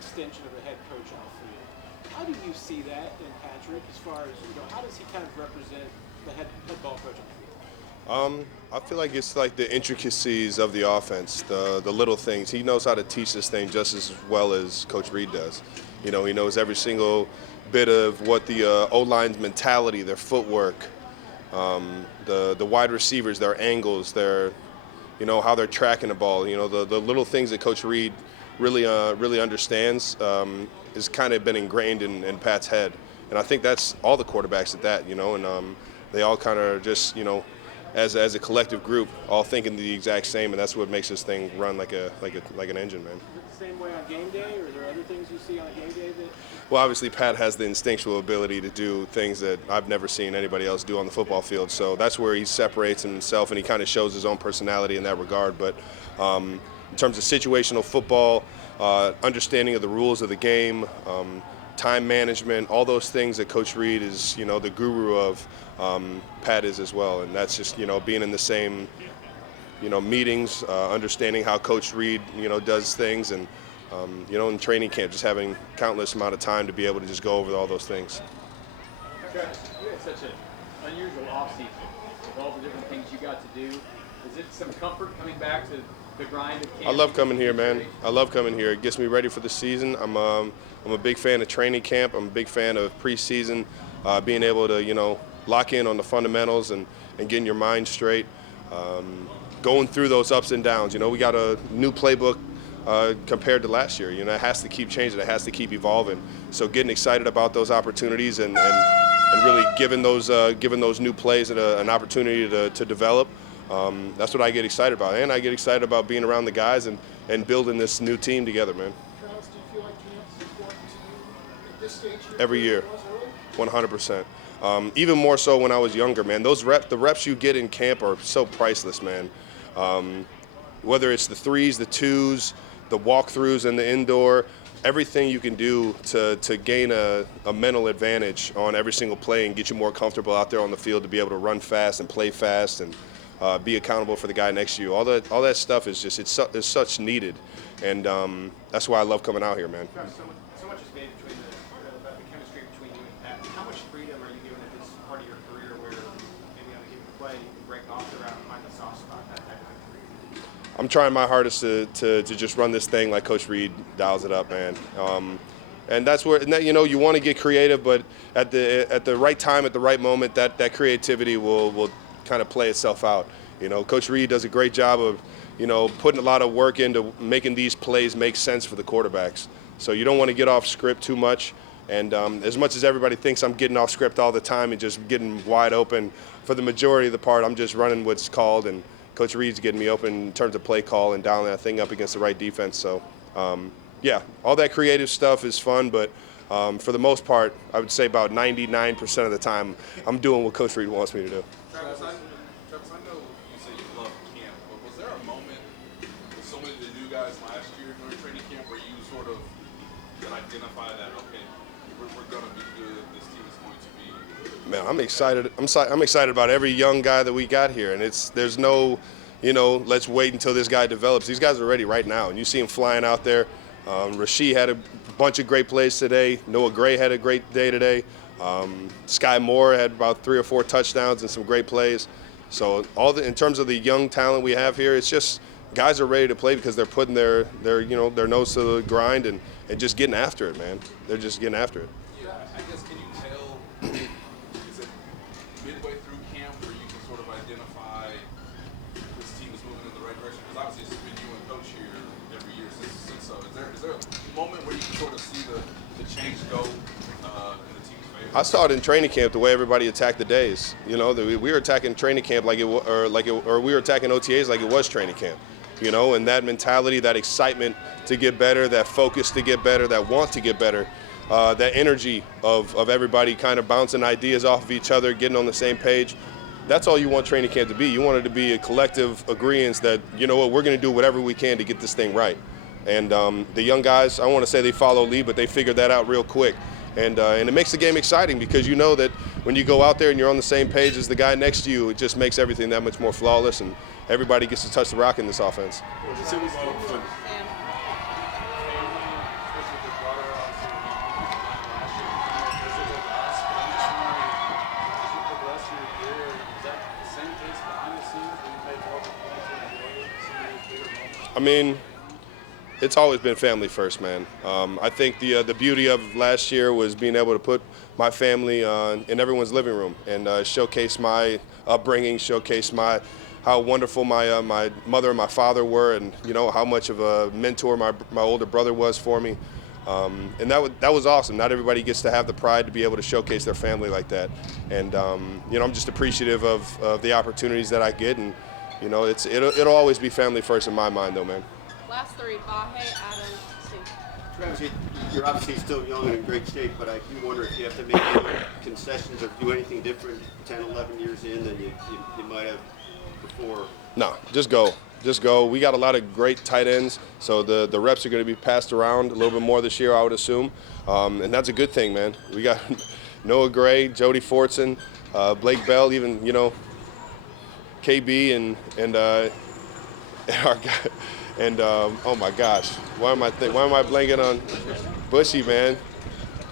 extension of the head coach on the field. How do you see that in Patrick as far as, how does he kind of represent the head ball coach on the field? I feel like it's like the intricacies of the offense, the little things. He knows how to teach this thing just as well as Coach Reed does. He knows every single bit of what the O-line's mentality, their footwork, the wide receivers, their angles, their, how they're tracking the ball. The little things that Coach Reed really understands has kind of been ingrained in Pat's head. And I think that's all the quarterbacks at that, and they all kind of just, as a collective group, all thinking the exact same, and that's what makes this thing run like an engine, man. Is it the same way on game day, or are there other things you see on a game day that? Well, obviously, Pat has the instinctual ability to do things that I've never seen anybody else do on the football field. So that's where he separates himself, and he kind of shows his own personality in that regard. But in terms of situational football, understanding of the rules of the game, time management, all those things that Coach Reed is, the guru of, Pat is as well. And that's just, being in the same, meetings, understanding how Coach Reed, does things, and in training camp, just having countless amount of time to be able to just go over all those things. Travis, you had such an unusual offseason with all the different things you got to do. Is it some comfort coming back to the grind of camp? I love coming here, man. I love coming here. It gets me ready for the season. I'm a big fan of training camp. I'm a big fan of preseason, being able to, lock in on the fundamentals and getting your mind straight, going through those ups and downs. We got a new playbook compared to last year. It has to keep changing. It has to keep evolving. So getting excited about those opportunities and really giving those new plays an opportunity to develop. That's what I get excited about. And I get excited about being around the guys and building this new team together, man. Travis, do you feel like camp is important to you at this stage? Every year, 100%. Even more so when I was younger, man. The reps you get in camp are so priceless, man. Whether it's the threes, the twos, the walkthroughs in the indoor, everything you can do to gain a mental advantage on every single play and get you more comfortable out there on the field to be able to run fast and play fast and be accountable for the guy next to you. All that stuff is just it's such needed, and that's why I love coming out here, man. So much is made between the chemistry between you and Pat. How much freedom are you given at this part of your career where maybe on a given play you can break off the route and find the soft spot, that type of thing? I'm trying my hardest to just run this thing like Coach Reed dials it up, man. And that's where you want to get creative, but at the right time, at the right moment, that creativity will kind of play itself out. Coach Reed does a great job of putting a lot of work into making these plays make sense for the quarterbacks. So you don't want to get off script too much. And as much as everybody thinks I'm getting off script all the time and just getting wide open, for the majority of the part, I'm just running what's called, and Coach Reed's getting me open in terms of play call and dialing that thing up against the right defense. So, yeah, all that creative stuff is fun, but for the most part, I would say about 99% of the time, I'm doing what Coach Reed wants me to do. Travis, I know you say you love camp, but was there a moment with so many of the new guys last year during training camp where you sort of could identify that, okay, we're going to be good, this team is going to be? Man, I'm excited. I'm excited about every young guy that we got here, and there's no, let's wait until this guy develops. These guys are ready right now, and you see him flying out there. Rasheed had a bunch of great plays today. Noah Gray had a great day today. Sky Moore had about 3 or 4 touchdowns and some great plays. So in terms of the young talent we have here, it's just guys are ready to play because they're putting their nose to the grind and just getting after it, man. They're just getting after it. Yeah, I guess, can you tell, is it midway through camp where you can sort of identify this team is moving in the right direction? Because obviously it's been you and Coach here every year since so. Is there a moment where you can sort of see the change go in the team's favor? I saw it in training camp, the way everybody attacked the days. We were attacking training camp or we were attacking OTAs like it was training camp. And that mentality, that excitement to get better, that focus to get better, that want to get better, that energy of everybody kind of bouncing ideas off of each other, getting on the same page. That's all you want training camp to be. You want it to be a collective agreement that, we're going to do whatever we can to get this thing right. And the young guys, I want to say they follow lead, but they figured that out real quick. And it makes the game exciting because you know that when you go out there and you're on the same page as the guy next to you, it just makes everything that much more flawless, and everybody gets to touch the rock in this offense. Family, especially with the mean, it's always been family first, man. I think the beauty of last year was being able to put my family in everyone's living room and showcase my upbringing, showcase how wonderful my mother and my father were, and how much of a mentor my older brother was for me. And that was awesome. Not everybody gets to have the pride to be able to showcase their family like that. And I'm just appreciative of the opportunities that I get, and it'll always be family first in my mind, though, man. Last three, Vahe, Adam, Steve. Travis, you're obviously still young and in great shape, but I do wonder if you have to make any concessions or do anything different 10, 11 years in than you might have before. No, just go. Just go. We got a lot of great tight ends, so the reps are going to be passed around a little bit more this year, I would assume. And that's a good thing, man. We got Noah Gray, Jody Fortson, Blake Bell, even, KB and our guy. And oh my gosh, why am I blanking on Bushy, man?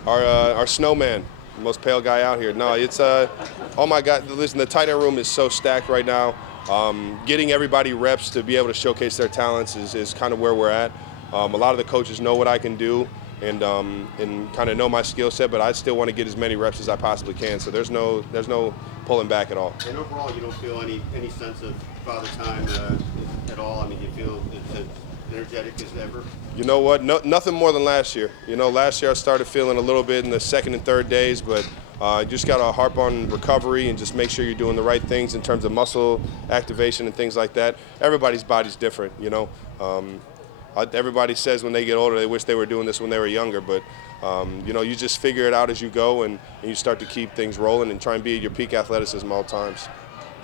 Our snowman, the most pale guy out here. No, it's oh my God. Listen, the tight end room is so stacked right now. Getting everybody reps to be able to showcase their talents is kind of where we're at. A lot of the coaches know what I can do and kind of know my skill set, but I still want to get as many reps as I possibly can. So there's no pulling back at all. And overall, you don't feel any sense of father time at all? I mean, you feel as energetic as ever? You know what? Nothing more than last year. Last year I started feeling a little bit in the second and third days, but you just got to harp on recovery and just make sure you're doing the right things in terms of muscle activation and things like that. Everybody's body's different, Everybody says when they get older they wish they were doing this when they were younger, but you just figure it out as you go and you start to keep things rolling and try and be at your peak athleticism all times.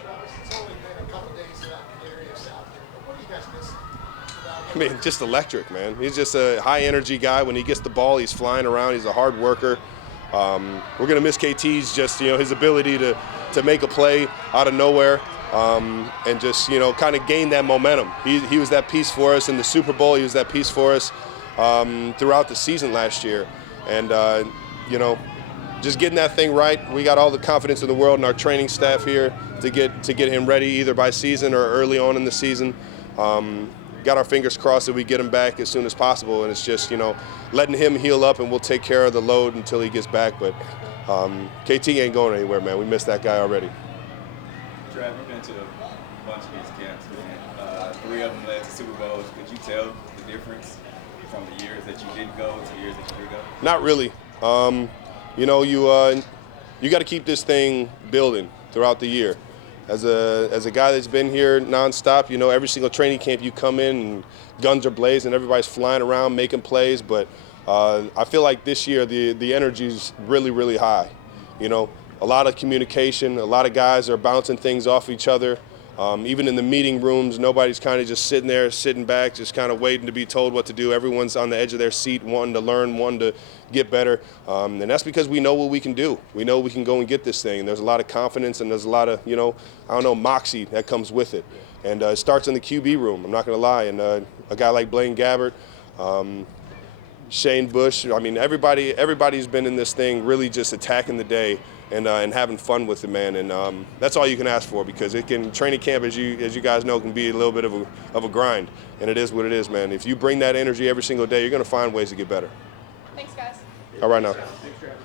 Travis, it's only been a couple days without Kadarius out there, but what do you guys miss about I mean, just electric, man. He's just a high-energy guy. When he gets the ball, he's flying around. He's a hard worker. We're going to miss KT's just, his ability to make a play out of nowhere and just, kind of gain that momentum. He was that piece for us in the Super Bowl. He was that piece for us throughout the season last year. And, just getting that thing right. We got all the confidence in the world in our training staff here to get him ready either by season or early on in the season. Got our fingers crossed that we get him back as soon as possible, and it's just letting him heal up, and we'll take care of the load until he gets back. But KT ain't going anywhere, man. We missed that guy already. Trav, you've been to a bunch of these camps, man. 3 of them led to Super Bowls. Could you tell the difference from the years that you didn't go to the years that you did go? Not really. You got to keep this thing building throughout the year. As a guy that's been here nonstop, every single training camp you come in and guns are blazing, everybody's flying around making plays. But I feel like this year the energy's really, really high. A lot of communication, a lot of guys are bouncing things off each other. Even in the meeting rooms, nobody's kind of just sitting back, just kind of waiting to be told what to do. Everyone's on the edge of their seat, wanting to learn, wanting to get better. And that's because we know what we can do. We know we can go and get this thing. There's a lot of confidence and there's a lot of, moxie that comes with it. And it starts in the QB room, I'm not going to lie. And a guy like Blaine Gabbert, Shane Bush, I mean, everybody's been in this thing really just attacking the day and having fun with it, man. And that's all you can ask for, because training camp, as you guys know, can be a little bit of a grind. And it is what it is, man. If you bring that energy every single day, you're going to find ways to get better. Thanks, guys. All right now. Thanks, Travis.